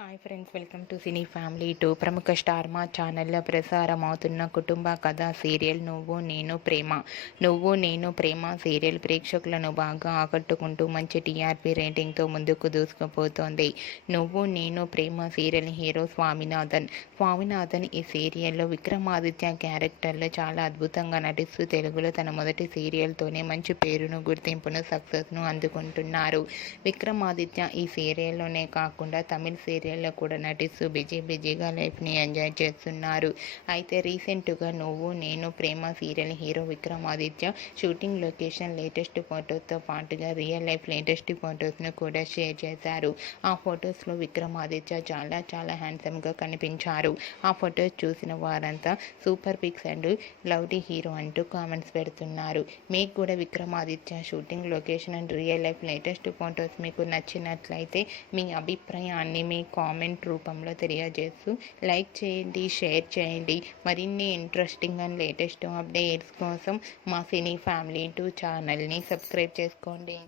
Hi friends, welcome to cine family 2. ప్రముఖ star మా ఛానల్లో ప్రసారం అవుతున్న కుటుంబ కథ సీరియల్ నువ్వు నేను ప్రేమ సీరియల్ ప్రేక్షకులను బాగా ఆకట్టుకుంటూ మంచి టీఆర్పీ రేటింగ్తో ముందుకు దూసుకుపోతోంది. నువ్వు నేను ప్రేమ సీరియల్ హీరో స్వామినాథన్ ఈ సీరియల్లో విక్రమాదిత్య క్యారెక్టర్లో చాలా అద్భుతంగా నటిస్తూ తెలుగులో తన మొదటి సీరియల్తోనే మంచి పేరును, గుర్తింపును, సక్సెస్ను అందుకుంటున్నారు. విక్రమాదిత్య ఈ సీరియల్లోనే కాకుండా తమిళ సీరియల్లో కూడా నటిస్తూ బిజీగా లైఫ్ని ఎంజాయ్ చేస్తున్నారు. అయితే రీసెంట్గా నువ్వు నేను ప్రేమ serial hero Vikramaditya shooting location latest ఫొటోస్తో పాటుగా రియల్ లైఫ్ లేటెస్ట్ ఫొటోస్ను కూడా షేర్ చేశారు. ఆ ఫొటోస్లో విక్రమాదిత్య చాలా హ్యాండ్సమ్గా కనిపించారు. ఆ ఫొటోస్ చూసిన వారంతా super pics and lovely hero అంటూ కామెంట్స్ పెడుతున్నారు. మీకు కూడా Vikramaditya shooting location and real life latest photos మీకు నచ్చినట్లయితే మీ అభిప్రాయాన్ని మీ కామెంట్ రూపంలో తెలియజేస్తూ లైక్ చేయండి, షేర్ చేయండి. మరిన్ని ఇంట్రెస్టింగ్ అండ్ లేటెస్ట్ అప్డేట్స్ కోసం మా సినీ ఫ్యామిలీ 2 ఛానల్ని సబ్స్క్రైబ్ చేసుకోండి.